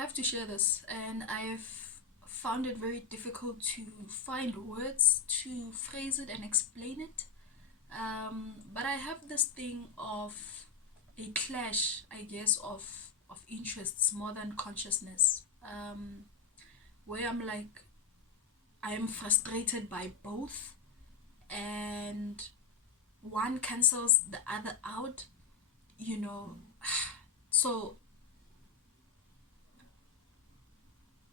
I have to share this, and I've found it very difficult to find words to phrase it and explain it. But I have this thing of a clash, I guess, of interests more than consciousness, where I'm like, I am frustrated by both, and one cancels the other out, you know. So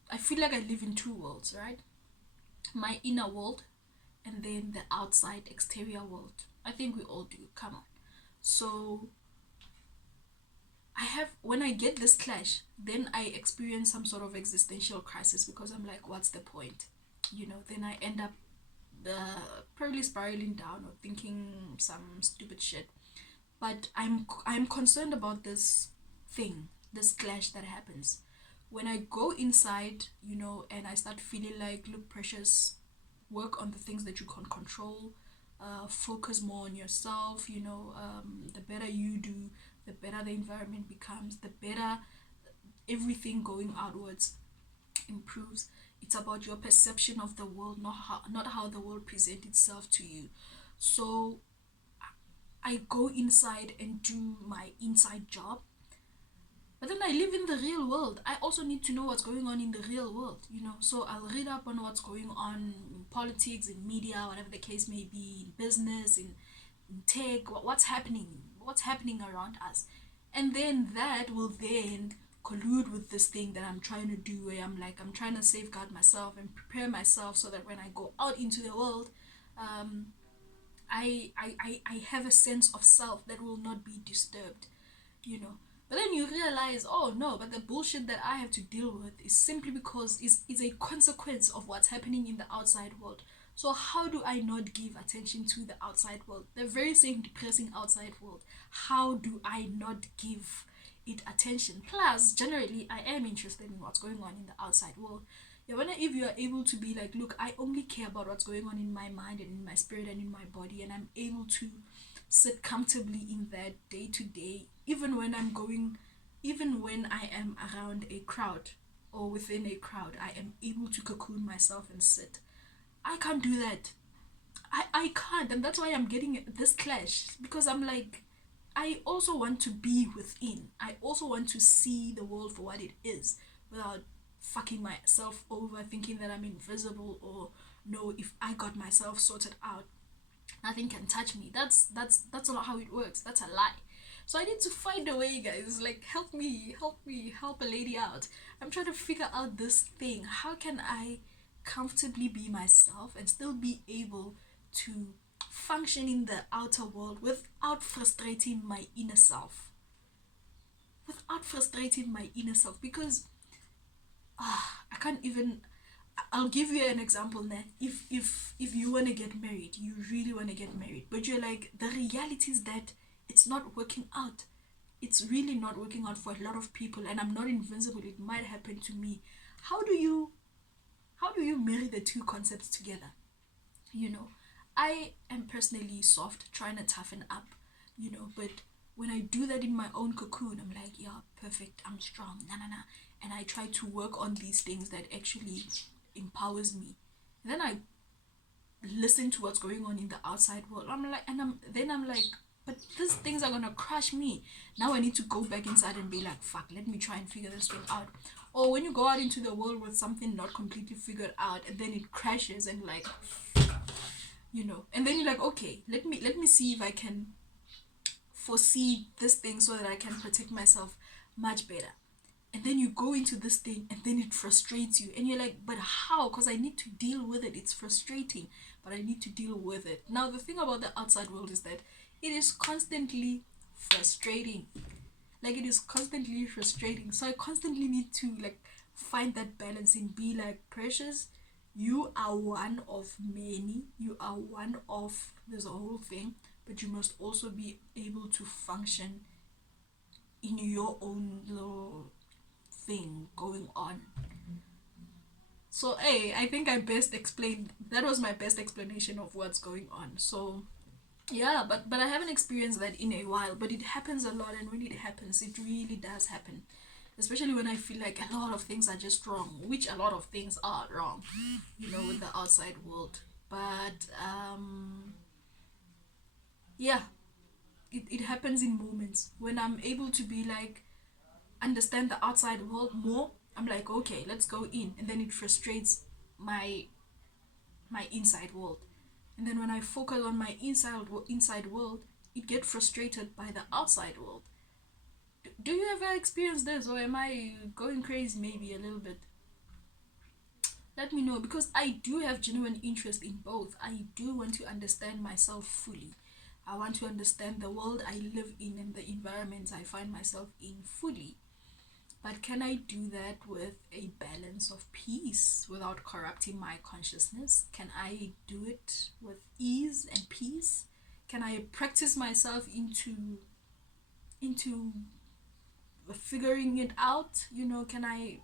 I feel like I live in two worlds, right? My inner world and then the outside exterior world. I think we all do. Come on. So I have when I get this clash, then I experience some sort of existential crisis because I'm like, what's the point? Then I end up probably spiraling down or thinking some stupid shit. But I'm concerned about this thing, this clash that happens when I go inside, and I start feeling like, look, precious, work on the things that you can control, focus more on yourself. The better you do, the better the environment becomes, the better everything going outwards improves. It's about your perception of the world, not how the world presents itself to you. So I go inside and do my inside job. But then I live in the real world. I also need to know what's going on in the real world. So I'll read up on what's going on in politics, in media, whatever the case may be, in business, in tech, what's happening around us. And then that will then collude with this thing that I'm trying to do, where I'm trying to safeguard myself and prepare myself so that when I go out into the world, um, I have a sense of self that will not be disturbed, you know. But then you realize, oh no, but the bullshit that I have to deal with is simply because is a consequence of what's happening in the outside world. So how do I not give attention to the outside world? The very same depressing outside world. How do I not give it attention? Plus, generally, I am interested in what's going on in the outside world. Yeah, if you are able to be like, look, I only care about what's going on in my mind and in my spirit and in my body, and I'm able to sit comfortably in that day to day, even when I am around a crowd or within a crowd, I am able to cocoon myself and sit. I can't do that. I can't, and that's why I'm getting this clash, because I'm like, I also want to be within. I also want to see the world for what it is without fucking myself over thinking that I'm invisible, or no, if I got myself sorted out, nothing can touch me. That's not how it works. That's a lie. So I need to find a way, guys. Like, help me, help a lady out. I'm trying to figure out this thing. How can I comfortably be myself and still be able to function in the outer world without frustrating my inner self? Without frustrating my inner self, because I can't even. I'll give you an example now. If you want to get married, you really want to get married, but you're like, the reality is that it's not working out. It's really not working out for a lot of people, and I'm not invincible. It might happen to me. How do you how do you marry the two concepts together? You know, I am personally soft, trying to toughen up, but when I do that in my own cocoon, I'm like, yeah, perfect, I'm strong, na na na. And I try to work on these things that actually empowers me. And then I listen to what's going on in the outside world. I'm like, but these things are gonna crush me. Now I need to go back inside and be like, fuck, let me try and figure this thing out. Or when you go out into the world with something not completely figured out, and then it crashes, and like, and then you're like, okay, let me see if I can foresee this thing so that I can protect myself much better. And then you go into this thing, and then it frustrates you, and you're like, but how? Because I need to deal with it. It's frustrating, but I need to deal with it. Now the thing about the outside world is that it is constantly frustrating. Like, it is constantly frustrating, so I constantly need to like find that balance and be like, precious, you are one of many, you are one of there's a whole thing, but you must also be able to function in your own little thing going on. So, hey, I think I best explained that was my best explanation of what's going on. So, yeah, but I haven't experienced that in a while, but it happens a lot, and when it happens, it really does happen. especially when I feel like a lot of things are just wrong, which a lot of things are wrong, with the outside world. But yeah, it happens in moments when I'm able to be like, understand the outside world more. I'm like, okay, let's go in, and then it frustrates my inside world. And then when I focus on my inside world, it get frustrated by the outside world. Do you ever experience this, or am I going crazy maybe a little bit? Let me know, because I do have genuine interest in both. I do want to understand myself fully. I want to understand the world I live in and the environment I find myself in fully. But can I do that with a balance of peace without corrupting my consciousness? Can I do it with ease and peace? Can I practice myself into figuring it out? Can I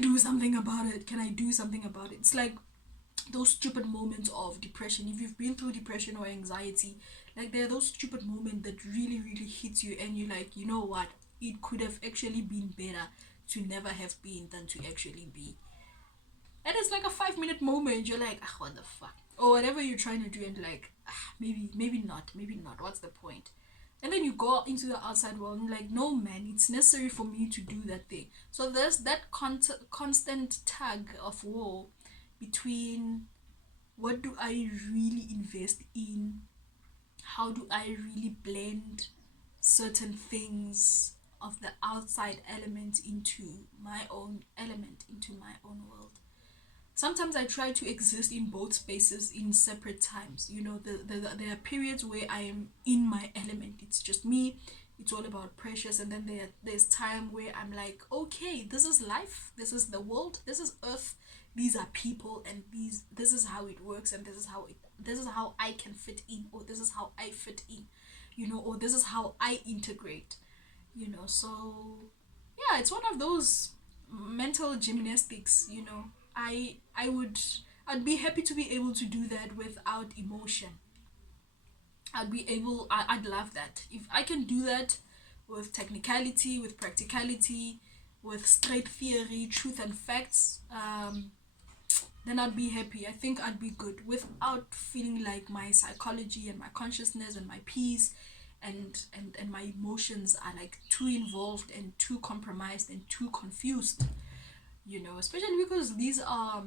do something about it? Can I do something about it? It's like those stupid moments of depression. If you've been through depression or anxiety, like there are those stupid moments that really really hits you, and you're like, you know what, it could have actually been better to never have been than to actually be. And it's like a 5 minute moment, you're like, ah, what the fuck, or whatever you're trying to do, and like, ah, maybe not, what's the point? And then you go into the outside world and you're like, no man, it's necessary for me to do that thing. So there's that constant tug of war between, what do I really invest in? How do I really blend certain things of the outside element into my own element, into my own world? Sometimes I try to exist in both spaces in separate times. There are periods where I am in my element. It's just me. It's all about precious. And then there's time where I'm like, okay, this is life. This is the world. This is Earth. These are people, and this is how it works, and this is how I can fit in, or this is how I fit in, or this is how I integrate. So yeah, it's one of those mental gymnastics. I'd be happy to be able to do that without emotion. I'd love that if I can do that with technicality, with practicality, with straight theory, truth and facts. Then I'd be happy. I think I'd be good without feeling like my psychology and my consciousness and my peace and my emotions are like too involved and too compromised and too confused. Especially because these are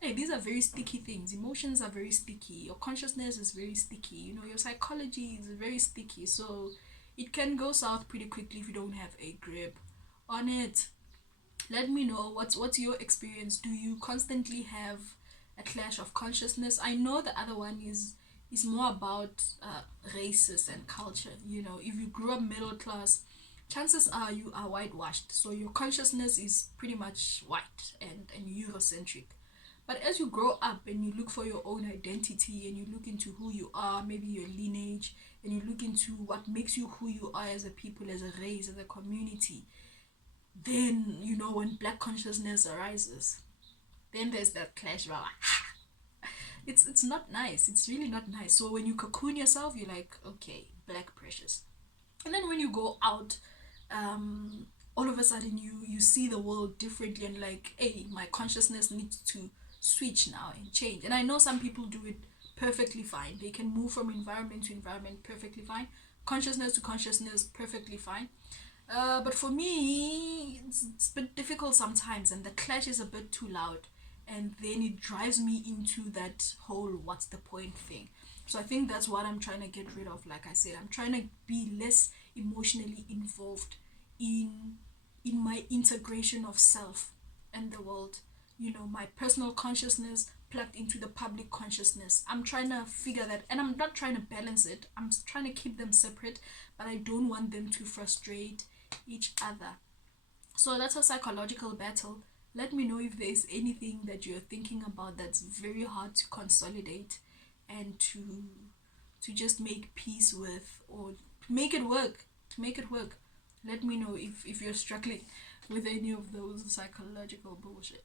very sticky things. Emotions are very sticky. Your consciousness is very sticky. Your psychology is very sticky. So it can go south pretty quickly if you don't have a grip on it. Let me know what's your experience. Do you constantly have a clash of consciousness? I know the other one is more about races and culture. If you grew up middle class, chances are you are whitewashed, so your consciousness is pretty much white and Eurocentric. But as you grow up and you look for your own identity, and you look into who you are, maybe your lineage, and you look into what makes you who you are as a people, as a race, as a community, then when black consciousness arises, then there's that clash. It's not nice. It's really not nice. So when you cocoon yourself, you're like, okay, black precious. And then when you go out, all of a sudden you see the world differently, and like, hey, my consciousness needs to switch now and change. And I know some people do it perfectly fine. They can move from environment to environment perfectly fine, consciousness to consciousness perfectly fine. But for me, it's a bit difficult sometimes, and the clash is a bit too loud, and then it drives me into that whole what's the point thing. So I think that's what I'm trying to get rid of. Like I said, I'm trying to be less emotionally involved in my integration of self and the world. My personal consciousness plugged into the public consciousness. I'm trying to figure that, and I'm not trying to balance it. I'm trying to keep them separate, but I don't want them to frustrate each other. So that's a psychological battle. Let me know if there's anything that you're thinking about that's very hard to consolidate and to just make peace with, or make it work. To make it work. Let me know if you're struggling with any of those psychological bullshit.